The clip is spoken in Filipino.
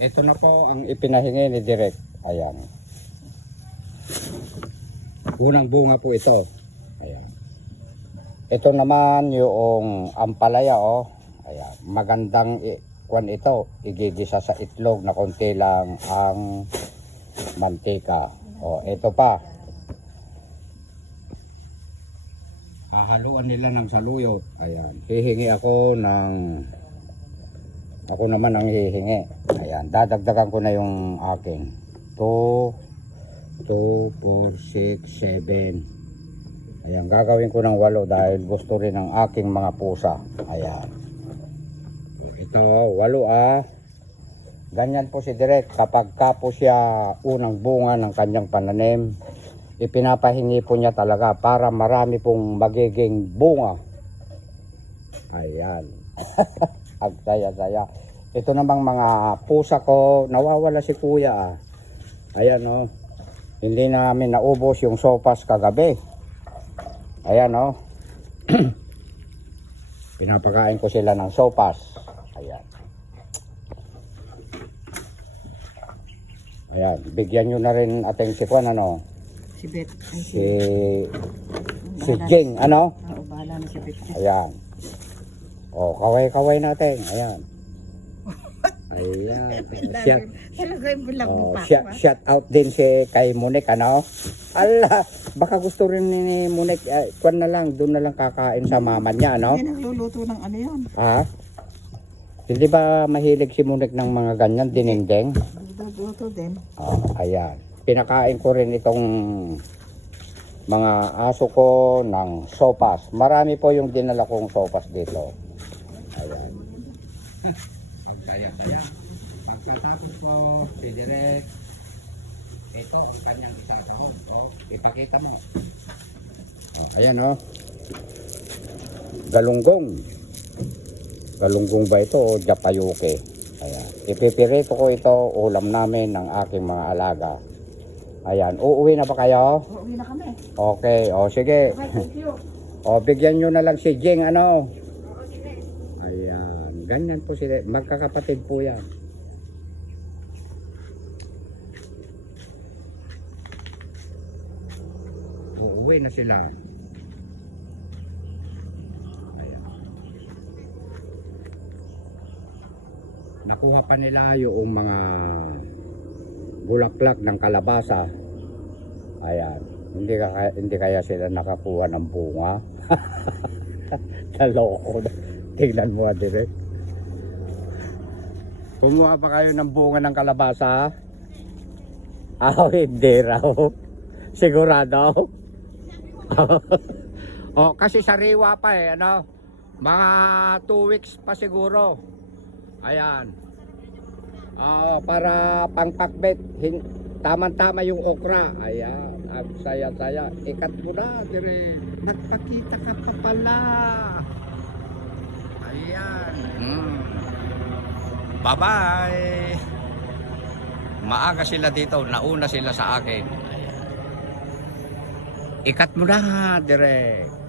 Ito na po ang ipinahingi ni Direk. Ayan. Unang bunga po ito. Ayan. Ito naman yung ampalaya oh. Ayan. Magandang kwan ito. Igigisa sa itlog na konti lang ang mantika. Oh, ito pa. Hahaluan nila ng saluyot. Ayan. Hihingi ako ng... Ako naman ang hihingi. Ayan. Dadagdagan ko na yung aking. 2, 4, 6, 7. Ayan. Gagawin ko ng 8 dahil gusto rin ng aking mga pusa. Ayan. Ito, 8 Ganyan po si Direk. Kapag kapo siya unang bunga ng kanyang pananim, ipinapahingi po niya talaga para marami pong magiging bunga. Ayan. Ang saya-saya. Ito namang mga pusa ko, nawawala si kuya. Ayan o. Hindi namin naubos yung sopas kagabi. Ayan o. Pinapakain ko sila ng sopas. Ayan. Ayan. Bigyan nyo na rin ating si Juan ano. Si Bet. Ay, Si Jing ano. Oo, bahala na si Bet. Ayan. O, kaway-kaway natin. Ayan. Ayan. Shout out din si kay Monik ano. Ala, baka gusto rin ni Monik kuan na lang, doon na lang kakain sa mama niya ano. Hindi nagluluto ng ano yan. Ha? Hindi ba mahilig si Monik ng mga ganyan dinengdeng? Nagluluto din. Oh, ayan. Pinakain ko rin itong mga aso ko ng sopas. Marami po yung dinala kong sopas dito. Ayan. Pagkaya-kaya. Pagkatapos ko, si Direk, ito ang kanyang isasahod. O, ipakita mo. O, ayan o. Galunggong. Galunggong ba ito o japayuke? Ayan. Ipipirito ko ito, ulam namin ng aking mga alaga. Ayan. Uuwi na ba kayo? Uuwi na kami. Okay. O, sige. Okay, thank you. O, bigyan nyo na lang si Jing ano. Ayan. Ganyan po sila. Magkakapatid po yan. Uuwi na sila. Ayan. Nakuha pa nila yung mga bulaklak ng kalabasa. Ayan. Hindi kaya sila nakakuha ng bunga. Naloko na. Tingnan mo Direk. Kumuha pa kayo ng bunga ng kalabasa? Hindi raw. Sigurado? Oh, kasi sariwa pa ano? Mga 2 weeks pa siguro. Ayan. Para pangpakbet. Tama-tama yung okra. Ayan. Ang saya-saya. Ikat mo na, Direk. Nagpakita ka pa pala. Ayan. Bye-bye. Maaga sila dito. Nauna sila sa akin. Ayan. Ikat mo na, Direk.